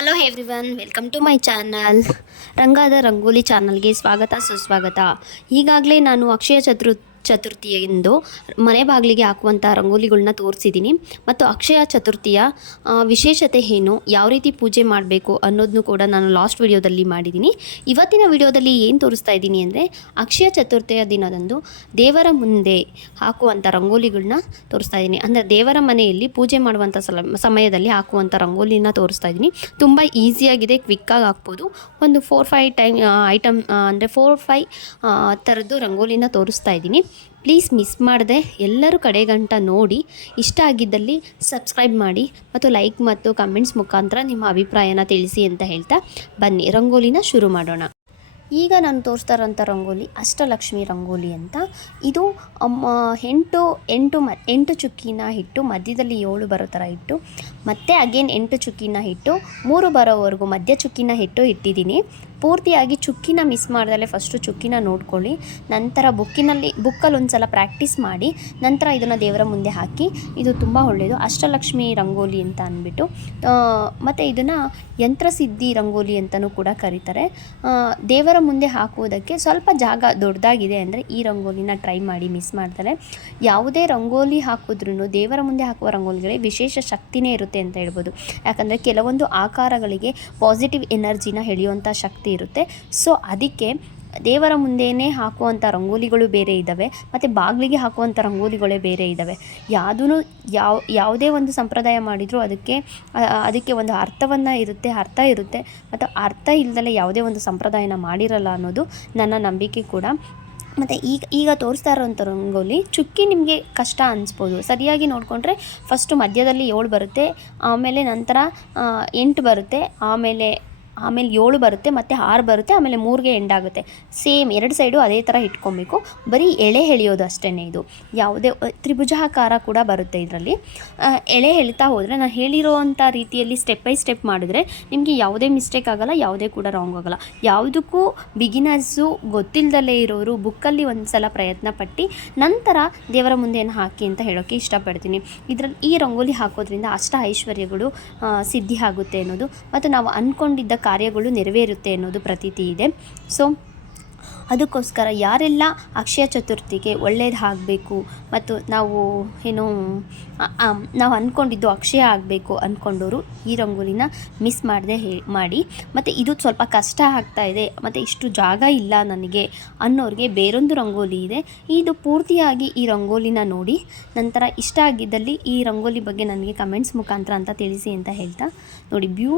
Hello everyone welcome to my channel ರಂಗಾದ rangoli ಚಾನಲ್ಗೆ ಸ್ವಾಗತ, ಸುಸ್ವಾಗತ. ಈಗಾಗಲೇ ನಾನು ಅಕ್ಷಯ ಚತುರ್ ಚತುರ್ಥಿಯಂದು ಮನೆ ಬಾಗಿಲಿಗೆ ಹಾಕುವಂಥ ರಂಗೋಲಿಗಳನ್ನ ತೋರಿಸಿದ್ದೀನಿ ಮತ್ತು ಅಕ್ಷಯ ಚತುರ್ಥಿಯ ವಿಶೇಷತೆ ಏನು, ಯಾವ ರೀತಿ ಪೂಜೆ ಮಾಡಬೇಕು ಅನ್ನೋದನ್ನು ಕೂಡ ನಾನು ಲಾಸ್ಟ್ ವಿಡಿಯೋದಲ್ಲಿ ಮಾಡಿದ್ದೀನಿ ಇವತ್ತಿನ ವಿಡಿಯೋದಲ್ಲಿ ಏನು ತೋರಿಸ್ತಾ ಇದ್ದೀನಿ ಅಂದರೆ, ಅಕ್ಷಯ ಚತುರ್ಥಿಯ ದಿನದಂದು ದೇವರ ಮುಂದೆ ಹಾಕುವಂಥ ರಂಗೋಲಿಗಳನ್ನ ತೋರಿಸ್ತಾ ಇದ್ದೀನಿ ಅಂದರೆ ದೇವರ ಮನೆಯಲ್ಲಿ ಪೂಜೆ ಮಾಡುವಂಥ ಸಮಯದಲ್ಲಿ ಹಾಕುವಂಥ ರಂಗೋಲಿನ ತೋರಿಸ್ತಾ ಇದ್ದೀನಿ ತುಂಬ ಈಸಿಯಾಗಿದೆ ಕ್ವಿಕ್ಕಾಗಿ ಹಾಕ್ಬೋದು. ಒಂದು ಫೋರ್ ಫೈ ಟೈಮ್ ಐಟಮ್ ಅಂದರೆ ಫೋರ್ ಫೈ ಥರದ್ದು ರಂಗೋಲಿನ ತೋರಿಸ್ತಾ ಇದ್ದೀನಿ ಪ್ಲೀಸ್ ಮಿಸ್ ಮಾಡದೆ ಎಲ್ಲರೂ ಕಡೆಗಂಟ ನೋಡಿ, ಇಷ್ಟ ಆಗಿದ್ದಲ್ಲಿ ಸಬ್ಸ್ಕ್ರೈಬ್ ಮಾಡಿ ಮತ್ತು ಲೈಕ್ ಮತ್ತು ಕಮೆಂಟ್ಸ್ ಮುಖಾಂತರ ನಿಮ್ಮ ಅಭಿಪ್ರಾಯನ ತಿಳಿಸಿ ಅಂತ ಹೇಳ್ತಾ ಬನ್ನಿ, ರಂಗೋಲಿನ ಶುರು ಮಾಡೋಣ. ಈಗ ನಾನು ತೋರಿಸ್ತಾ ಇರೋಂಥ ರಂಗೋಲಿ, ಅಷ್ಟಲಕ್ಷ್ಮಿ ರಂಗೋಲಿ ಅಂತ. ಇದು ಎಂಟು ಎಂಟು ಮ, ಎಂಟು ಚುಕ್ಕಿನ ಹಿಟ್ಟು, ಮಧ್ಯದಲ್ಲಿ ಏಳು ಬರೋ ಥರ ಇಟ್ಟು ಮತ್ತು ಅಗೇನ್ ಎಂಟು ಚುಕ್ಕಿನ ಹಿಟ್ಟು, ಮೂರು ಬರೋವರೆಗೂ ಮಧ್ಯ ಚುಕ್ಕಿನ ಹಿಟ್ಟು ಇಟ್ಟಿದ್ದೀನಿ. ಪೂರ್ತಿಯಾಗಿ ಚುಕ್ಕಿನ ಮಿಸ್ ಮಾಡಿದಲೆ ಫಸ್ಟು ಚುಕ್ಕಿನ ನೋಡ್ಕೊಳ್ಳಿ. ನಂತರ ಬುಕ್ಕಿನಲ್ಲಿ, ಬುಕ್ಕಲ್ಲಿ ಒಂದು ಸಲ ಪ್ರಾಕ್ಟೀಸ್ ಮಾಡಿ, ನಂತರ ಇದನ್ನು ದೇವರ ಮುಂದೆ ಹಾಕಿ, ಇದು ತುಂಬ ಒಳ್ಳೆಯದು ಅಷ್ಟಲಕ್ಷ್ಮಿ ರಂಗೋಲಿ ಅಂತ ಅಂದ್ಬಿಟ್ಟು ಮತ್ತು ಇದನ್ನು ಯಂತ್ರಸಿದ್ಧಿ ರಂಗೋಲಿ ಅಂತಲೂ ಕೂಡ ಕರೀತಾರೆ. ದೇವರ ಮುಂದೆ ಹಾಕುವುದಕ್ಕೆ ಸ್ವಲ್ಪ ಜಾಗ ದೊಡ್ಡದಾಗಿದೆ ಅಂದರೆ ಈ ರಂಗೋಲಿನ ಟ್ರೈ ಮಾಡಿ ಮಿಸ್ ಮಾಡ್ತಾರೆ ಯಾವುದೇ ರಂಗೋಲಿ ಹಾಕಿದ್ರೂ ದೇವರ ಮುಂದೆ ಹಾಕುವ ರಂಗೋಲಿಗಳಿಗೆ ವಿಶೇಷ ಶಕ್ತಿನೇ ಇರುತ್ತೆ ಅಂತ ಹೇಳ್ಬೋದು. ಯಾಕಂದರೆ ಕೆಲವೊಂದು ಆಕಾರಗಳಿಗೆ ಪಾಸಿಟಿವ್ ಎನರ್ಜಿನ ಎಳೆಯುವಂಥ ಶಕ್ತಿ ಇರುತ್ತೆ. ಸೊ ಅದಕ್ಕೆ ದೇವರ ಮುಂದೆಯೇ ಹಾಕುವಂಥ ರಂಗೋಲಿಗಳು ಬೇರೆ ಇದ್ದಾವೆ ಮತ್ತು ಬಾಗಿಲಿಗೆ ಹಾಕುವಂಥ ರಂಗೋಲಿಗಳೇ ಬೇರೆ ಇದ್ದಾವೆ ಯಾವುದೂ ಯಾವ, ಯಾವುದೇ ಒಂದು ಸಂಪ್ರದಾಯ ಮಾಡಿದರೂ ಅದಕ್ಕೆ ಅದಕ್ಕೆ ಒಂದು ಅರ್ಥವನ್ನು ಇರುತ್ತೆ, ಅರ್ಥ ಇರುತ್ತೆ. ಮತ್ತು ಅರ್ಥ ಇಲ್ಲದಲೇ ಯಾವುದೇ ಒಂದು ಸಂಪ್ರದಾಯನ ಮಾಡಿರಲ್ಲ ಅನ್ನೋದು ನನ್ನ ನಂಬಿಕೆ ಕೂಡ. ಮತ್ತು ಈಗ ಈಗ ತೋರಿಸ್ತಾ ಇರೋವಂಥ ರಂಗೋಲಿ ಚುಕ್ಕಿ ನಿಮಗೆ ಕಷ್ಟ ಅನಿಸ್ಬೋದು. ಸರಿಯಾಗಿ ನೋಡಿಕೊಂಡ್ರೆ ಫಸ್ಟು ಮಧ್ಯದಲ್ಲಿ ಏಳು ಬರುತ್ತೆ, ಆಮೇಲೆ ನಂತರ ಎಂಟು ಬರುತ್ತೆ, ಆಮೇಲೆ ಆಮೇಲೆ ಏಳು ಬರುತ್ತೆ, ಮತ್ತು ಆರು ಬರುತ್ತೆ, ಆಮೇಲೆ ಮೂರಿಗೆ ಎಂಡ್ ಆಗುತ್ತೆ ಸೇಮ್ ಎರಡು ಸೈಡು ಅದೇ ಥರ ಇಟ್ಕೊಬೇಕು. ಬರೀ ಎಳೆ ಎಳೆಯೋದು ಅಷ್ಟೇ ಇದು. ಯಾವುದೇ ತ್ರಿಭುಜಾಕಾರ ಕೂಡ ಬರುತ್ತೆ ಇದರಲ್ಲಿ. ಎಳೆ ಎಳಿತಾ ಹೋದರೆ ನಾನು ಹೇಳಿರೋವಂಥ ರೀತಿಯಲ್ಲಿ ಸ್ಟೆಪ್ ಬೈ ಸ್ಟೆಪ್ ಮಾಡಿದ್ರೆ ನಿಮಗೆ ಯಾವುದೇ ಮಿಸ್ಟೇಕ್ ಆಗೋಲ್ಲ, ಯಾವುದೇ ಕೂಡ ರಾಂಗ್ ಆಗೋಲ್ಲ. ಯಾವುದಕ್ಕೂ ಬಿಗಿನರ್ಸು ಗೊತ್ತಿಲ್ಲದಲೇ ಇರೋರು ಬುಕ್ಕಲ್ಲಿ ಒಂದು ಸಲ ಪ್ರಯತ್ನ ಪಟ್ಟು ನಂತರ ದೇವರ ಮುಂದೆಯನ್ನು ಹಾಕಿ ಅಂತ ಹೇಳೋಕ್ಕೆ ಇಷ್ಟಪಡ್ತೀನಿ. ಇದರಲ್ಲಿ ಈ ರಂಗೋಲಿ ಹಾಕೋದ್ರಿಂದ ಅಷ್ಟ ಐಶ್ವರ್ಯಗಳು ಸಿದ್ಧಿ ಆಗುತ್ತೆ ಅನ್ನೋದು. ಮತ್ತು ನಾವು ಅಂದ್ಕೊಂಡಿದ್ದ ಕಾರ್ಯಗಳು ನೆರವೇರುತ್ತೆ ಅನ್ನೋದು ಪ್ರತೀತಿ ಇದೆ. ಸೊ ಅದಕ್ಕೋಸ್ಕರ ಯಾರೆಲ್ಲ ಅಕ್ಷಯ ಚತುರ್ಥಿಗೆ ಒಳ್ಳೇದಾಗಬೇಕು ಮತ್ತು ನಾವು ಏನು ನಾವು ಅಂದ್ಕೊಂಡಿದ್ದು ಅಕ್ಷಯ ಆಗಬೇಕು ಅಂದ್ಕೊಂಡವರು ಈ ರಂಗೋಲಿನ ಮಿಸ್ ಮಾಡದೆ ಹೇ, ಮಾಡಿ. ಮತ್ತು ಇದು ಸ್ವಲ್ಪ ಕಷ್ಟ ಆಗ್ತಾ ಇದೆ, ಮತ್ತು ಇಷ್ಟು ಜಾಗ ಇಲ್ಲ ನನಗೆ ಅನ್ನೋರಿಗೆ ಬೇರೊಂದು ರಂಗೋಲಿ ಇದೆ. ಇದು ಪೂರ್ತಿಯಾಗಿ ಈ ರಂಗೋಲಿನ ನೋಡಿ, ನಂತರ ಇಷ್ಟ ಆಗಿದ್ದಲ್ಲಿ ಈ ರಂಗೋಲಿ ಬಗ್ಗೆ ನನಗೆ ಕಮೆಂಟ್ಸ್ ಮುಖಾಂತರ ಅಂತ ತಿಳಿಸಿ ಅಂತ ಹೇಳ್ತಾ ನೋಡಿ. ಬ್ಯೂ